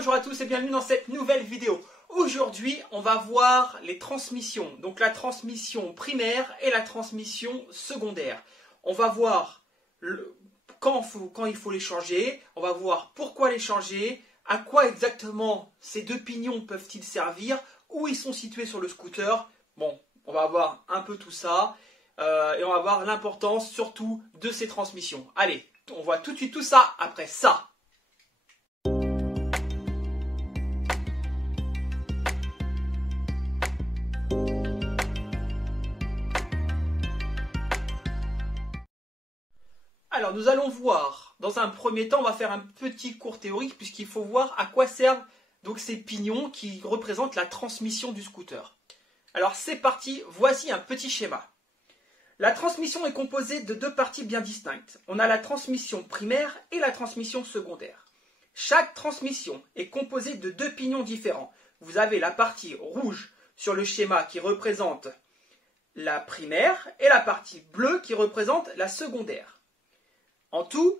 Bonjour à tous et bienvenue dans cette nouvelle vidéo. Aujourd'hui, on va voir les transmissions, donc la transmission primaire et la transmission secondaire. On va voir quand il faut les changer, on va voir pourquoi les changer, à quoi exactement ces deux pignons peuvent-ils servir, où ils sont situés sur le scooter. Bon, on va voir un peu tout ça et on va voir l'importance surtout de ces transmissions. Allez, on voit tout de suite tout ça après ça. Alors nous allons voir, dans un premier temps, on va faire un petit cours théorique puisqu'il faut voir à quoi servent donc ces pignons qui représentent la transmission du scooter. Alors c'est parti, voici un petit schéma. La transmission est composée de deux parties bien distinctes. On a la transmission primaire et la transmission secondaire. Chaque transmission est composée de deux pignons différents. Vous avez la partie rouge sur le schéma qui représente la primaire et la partie bleue qui représente la secondaire. En tout,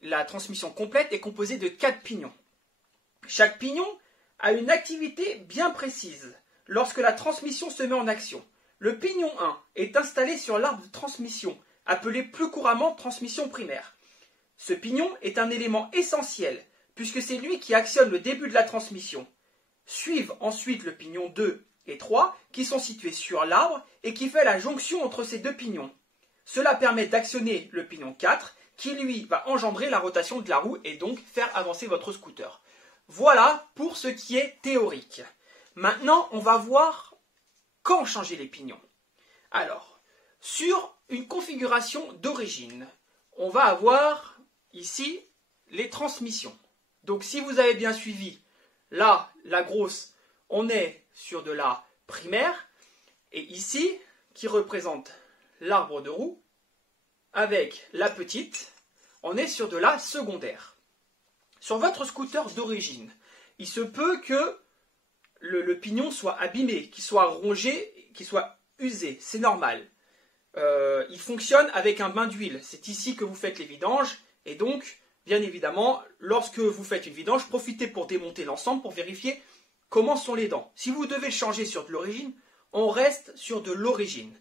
la transmission complète est composée de 4 pignons. Chaque pignon a une activité bien précise lorsque la transmission se met en action. Le pignon 1 est installé sur l'arbre de transmission, appelé plus couramment transmission primaire. Ce pignon est un élément essentiel puisque c'est lui qui actionne le début de la transmission. Suivent ensuite le pignon 2 et 3 qui sont situés sur l'arbre et qui fait la jonction entre ces deux pignons. Cela permet d'actionner le pignon 4 qui lui va engendrer la rotation de la roue et donc faire avancer votre scooter. Voilà pour ce qui est théorique. Maintenant, on va voir quand changer les pignons. Alors, sur une configuration d'origine, on va avoir ici les transmissions. Donc si vous avez bien suivi, là, la grosse, on est sur de la primaire, et ici, qui représente l'arbre de roue, avec la petite, on est sur de la secondaire. Sur votre scooter d'origine, il se peut que le pignon soit abîmé, qu'il soit rongé, qu'il soit usé. C'est normal. Il fonctionne avec un bain d'huile. C'est ici que vous faites les vidanges. Et donc, bien évidemment, lorsque vous faites une vidange, profitez pour démonter l'ensemble pour vérifier comment sont les dents. Si vous devez changer sur de l'origine, on reste sur de l'origine.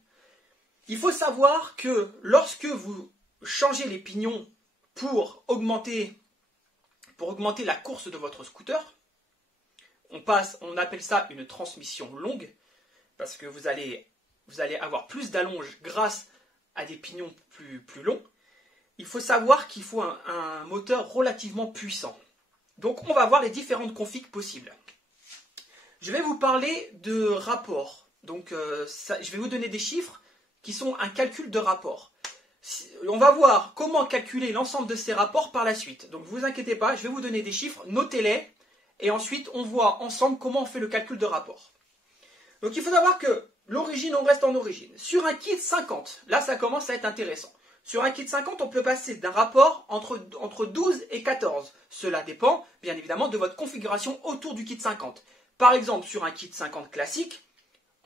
Il faut savoir que lorsque vous changez les pignons pour augmenter la course de votre scooter, on appelle ça une transmission longue, parce que vous allez avoir plus d'allonge grâce à des pignons plus longs. Il faut savoir qu'il faut un moteur relativement puissant. Donc on va voir les différentes configs possibles. Je vais vous parler de rapports. Donc je vais vous donner des chiffres qui sont un calcul de rapport. On va voir comment calculer l'ensemble de ces rapports par la suite. Donc ne vous inquiétez pas, je vais vous donner des chiffres, notez-les, et ensuite on voit ensemble comment on fait le calcul de rapport. Donc il faut savoir que l'origine, on reste en origine. Sur un kit 50, là ça commence à être intéressant. Sur un kit 50, on peut passer d'un rapport entre 12 et 14. Cela dépend, bien évidemment, de votre configuration autour du kit 50. Par exemple, sur un kit 50 classique,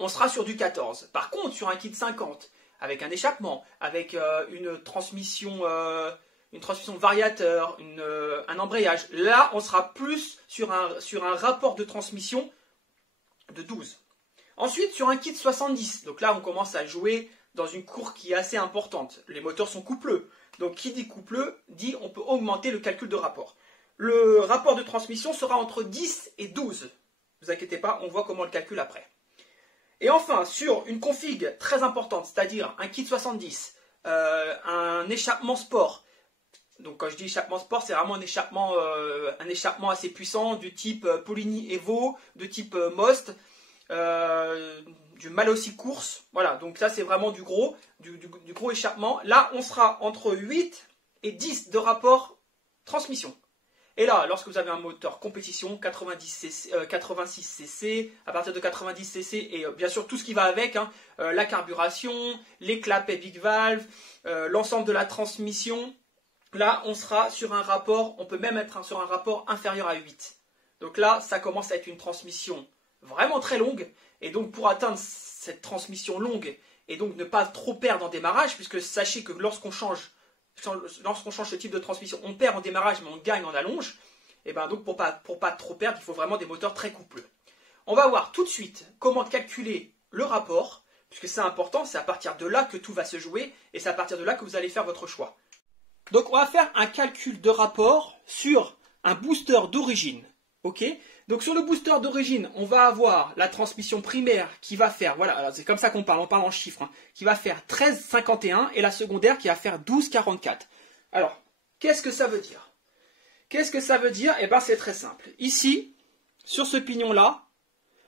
on sera sur du 14. Par contre, sur un kit 50, avec un échappement, avec une transmission variateur, un embrayage, là, on sera plus sur un rapport de transmission de 12. Ensuite, sur un kit 70, donc là, on commence à jouer dans une cour qui est assez importante. Les moteurs sont coupleux. Donc, qui dit coupleux, dit on peut augmenter le calcul de rapport. Le rapport de transmission sera entre 10 et 12. Ne vous inquiétez pas, on voit comment on le calcule après. Et enfin, sur une config très importante, c'est-à-dire un kit 70, un échappement sport. Donc quand je dis échappement sport, c'est vraiment un échappement assez puissant du type Polini Evo, de type Most, du Malossi Course. Voilà, donc ça c'est vraiment du gros échappement. Là, on sera entre 8 et 10 de rapport transmission. Et là, lorsque vous avez un moteur compétition, 86 cc, à partir de 90 cc, et bien sûr tout ce qui va avec, la carburation, les clapets big valve, l'ensemble de la transmission, là on sera sur un rapport, on peut même être sur un rapport inférieur à 8. Donc là, ça commence à être une transmission vraiment très longue, et donc pour atteindre cette transmission longue, et donc ne pas trop perdre en démarrage, puisque sachez que lorsqu'on change ce type de transmission, on perd en démarrage, mais on gagne en allonge. Et ben donc pour pas trop perdre, il faut vraiment des moteurs très coupleux. On va voir tout de suite comment calculer le rapport, puisque c'est important, c'est à partir de là que tout va se jouer, et c'est à partir de là que vous allez faire votre choix. Donc on va faire un calcul de rapport sur un booster d'origine. Ok, donc sur le booster d'origine, on va avoir la transmission primaire qui va faire, voilà, c'est comme ça qu'on parle, on parle en chiffres, hein, qui va faire 13,51 et la secondaire qui va faire 12,44. Alors, qu'est-ce que ça veut dire? Qu'est-ce que ça veut dire? Eh bien, c'est très simple. Ici, sur ce pignon-là,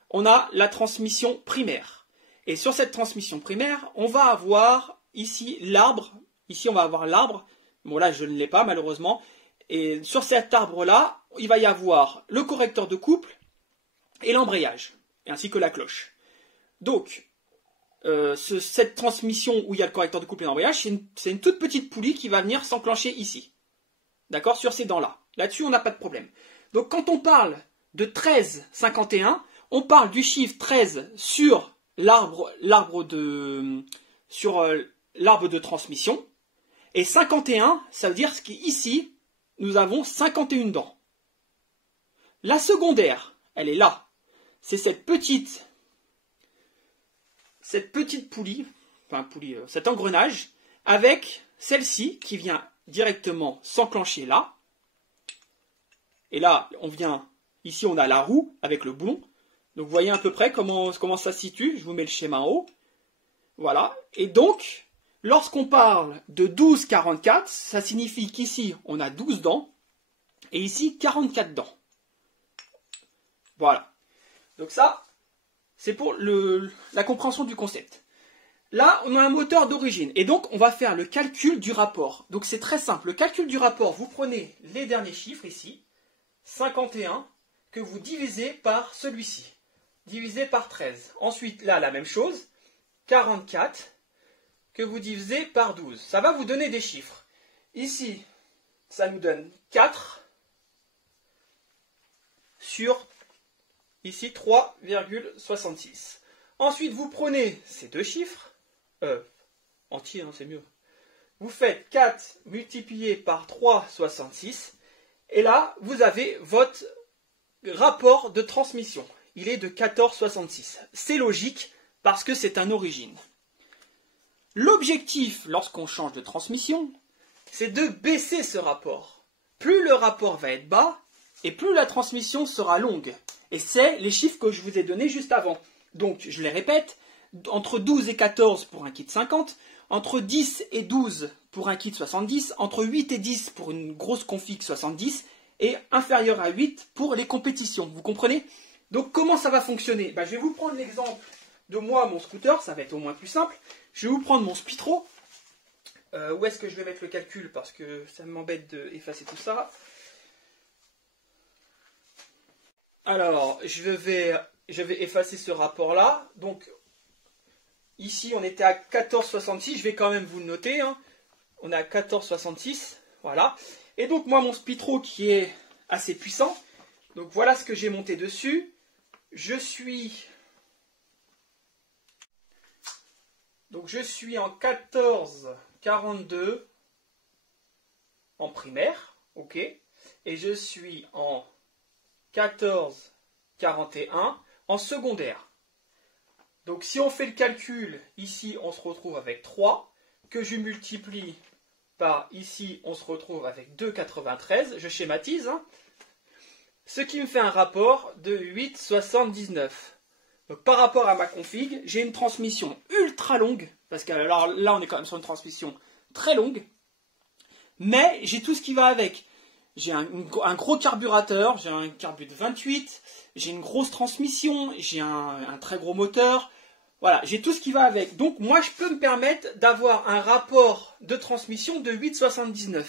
on a la transmission primaire. Et sur cette transmission primaire, on va avoir ici l'arbre. Ici, on va avoir l'arbre. Bon, là, je ne l'ai pas, malheureusement. Et sur cet arbre-là, il va y avoir le correcteur de couple et l'embrayage, ainsi que la cloche. Donc, cette transmission où il y a le correcteur de couple et l'embrayage, c'est une toute petite poulie qui va venir s'enclencher ici. D'accord? Sur ces dents-là. Là-dessus, on n'a pas de problème. Donc, quand on parle de 13,51, on parle du chiffre 13 sur l'arbre de transmission. Et 51, ça veut dire qu'ici, nous avons 51 dents. La secondaire, elle est là. C'est cette petite poulie, cet engrenage, avec celle-ci qui vient directement s'enclencher là. Et là, ici on a la roue avec le boulon. Donc vous voyez à peu près comment ça se situe. Je vous mets le schéma en haut. Voilà. Et donc, lorsqu'on parle de 12,44, ça signifie qu'ici on a 12 dents et ici 44 dents. Voilà. Donc ça, c'est pour la compréhension du concept. Là, on a un moteur d'origine. Et donc, on va faire le calcul du rapport. Donc, c'est très simple. Le calcul du rapport, vous prenez les derniers chiffres ici, 51, que vous divisez par celui-ci, divisé par 13. Ensuite, là, la même chose, 44, que vous divisez par 12. Ça va vous donner des chiffres. Ici, ça nous donne 4 sur, ici, 3,66. Ensuite, vous prenez ces deux chiffres, entier, hein, c'est mieux. Vous faites 4 multiplié par 3,66 et là, vous avez votre rapport de transmission. Il est de 14,66. C'est logique parce que c'est un origine. L'objectif, lorsqu'on change de transmission, c'est de baisser ce rapport. Plus le rapport va être bas et plus la transmission sera longue. Et c'est les chiffres que je vous ai donnés juste avant. Donc, je les répète, entre 12 et 14 pour un kit 50, entre 10 et 12 pour un kit 70, entre 8 et 10 pour une grosse config 70, et inférieur à 8 pour les compétitions. Vous comprenez? Donc, comment ça va fonctionner? Je vais vous prendre l'exemple de moi, mon scooter, ça va être au moins plus simple. Je vais vous prendre mon Spitro. Où est-ce que je vais mettre le calcul? Parce que ça m'embête d'effacer tout ça. Alors, je vais effacer ce rapport-là. Donc, ici, on était à 14,66. Je vais quand même vous le noter. Hein. On est à 14,66. Voilà. Et donc, moi, mon Spitro qui est assez puissant. Donc, voilà ce que j'ai monté dessus. Je suis en 14,42 en primaire. OK. Et je suis en 14,41 en secondaire. Donc si on fait le calcul, ici on se retrouve avec 3, que je multiplie par ici on se retrouve avec 2,93, je schématise, hein, ce qui me fait un rapport de 8,79. Donc par rapport à ma config, j'ai une transmission ultra longue, parce que alors, là on est quand même sur une transmission très longue, mais j'ai tout ce qui va avec. J'ai un gros carburateur, j'ai un carbu de 28, j'ai une grosse transmission, j'ai un très gros moteur. Voilà, j'ai tout ce qui va avec. Donc moi, je peux me permettre d'avoir un rapport de transmission de 8,79.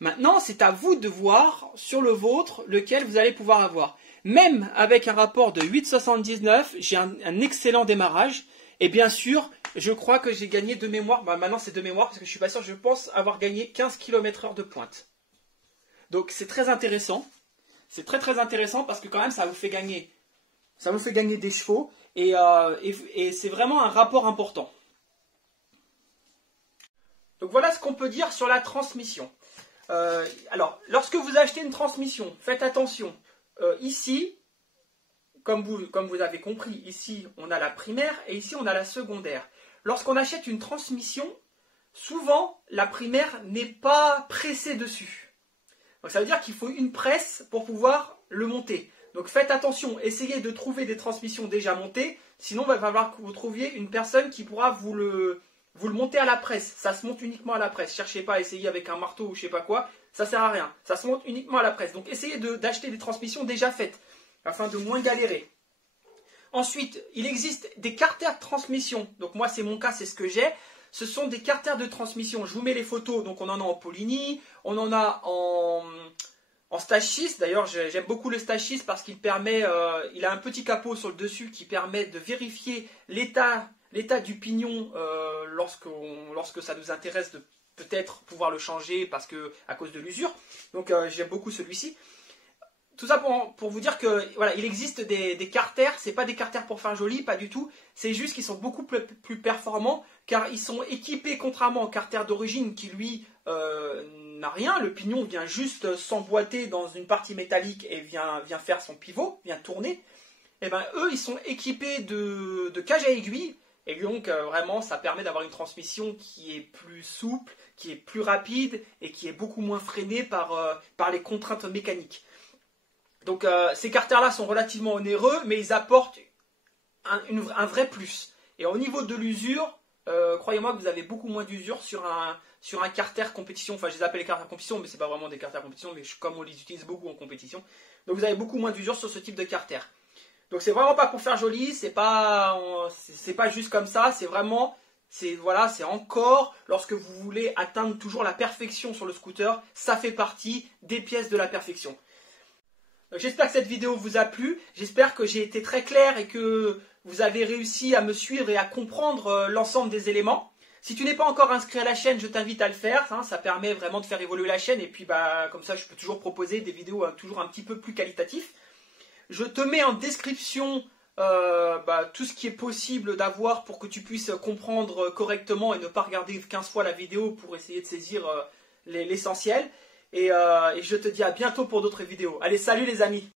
Maintenant, c'est à vous de voir sur le vôtre lequel vous allez pouvoir avoir. Même avec un rapport de 8,79, j'ai un excellent démarrage. Et bien sûr, je crois que j'ai gagné de mémoire. Maintenant, c'est de mémoire parce que je suis pas sûr. Je pense avoir gagné 15 km/h de pointe. Donc c'est très intéressant. C'est très très intéressant parce que quand même ça vous fait gagner des chevaux et c'est vraiment un rapport important. Donc voilà ce qu'on peut dire sur la transmission. Alors, lorsque vous achetez une transmission, faites attention. Ici, comme vous avez compris, ici on a la primaire et ici on a la secondaire. Lorsqu'on achète une transmission, souvent la primaire n'est pas pressée dessus. Donc ça veut dire qu'il faut une presse pour pouvoir le monter. Donc faites attention, essayez de trouver des transmissions déjà montées, sinon il va falloir que vous trouviez une personne qui pourra vous le monter à la presse. Ça se monte uniquement à la presse. Cherchez pas à essayer avec un marteau ou je sais pas quoi, ça sert à rien. Ça se monte uniquement à la presse. Donc essayez d'acheter des transmissions déjà faites, afin de moins galérer. Ensuite, il existe des carters de transmission. Donc moi c'est mon cas, c'est ce que j'ai. Ce sont des carters de transmission. Je vous mets les photos. Donc on en a en Polini, on en a en stage 6. D'ailleurs j'aime beaucoup le stage 6 parce qu'il permet, il a un petit capot sur le dessus qui permet de vérifier l'état du pignon lorsque ça nous intéresse de peut-être pouvoir le changer à cause de l'usure. Donc j'aime beaucoup celui-ci. Tout ça pour vous dire que voilà, il existe des carters, c'est pas des carters pour faire joli, pas du tout. C'est juste qu'ils sont beaucoup plus performants car ils sont équipés, contrairement au carter d'origine qui lui n'a rien. Le pignon vient juste s'emboîter dans une partie métallique et vient faire son pivot, vient tourner. Et ben eux, ils sont équipés de cage à aiguille. Et donc vraiment, ça permet d'avoir une transmission qui est plus souple, qui est plus rapide et qui est beaucoup moins freinée par les contraintes mécaniques. Donc ces carters-là sont relativement onéreux, mais ils apportent un vrai plus. Et au niveau de l'usure, croyez-moi que vous avez beaucoup moins d'usure sur un carter compétition. Enfin, je les appelle les carters compétition, mais ce n'est pas vraiment des carters compétition, mais comme on les utilise beaucoup en compétition. Donc vous avez beaucoup moins d'usure sur ce type de carter. Donc c'est vraiment pas pour faire joli, c'est pas juste comme ça, c'est vraiment, c'est encore, lorsque vous voulez atteindre toujours la perfection sur le scooter, ça fait partie des pièces de la perfection. J'espère que cette vidéo vous a plu, j'espère que j'ai été très clair et que vous avez réussi à me suivre et à comprendre l'ensemble des éléments. Si tu n'es pas encore inscrit à la chaîne, je t'invite à le faire, hein, ça permet vraiment de faire évoluer la chaîne et puis comme ça je peux toujours proposer des vidéos toujours un petit peu plus qualitatives. Je te mets en description tout ce qui est possible d'avoir pour que tu puisses comprendre correctement et ne pas regarder 15 fois la vidéo pour essayer de saisir l'essentiel. Et je te dis à bientôt pour d'autres vidéos. Allez, salut les amis!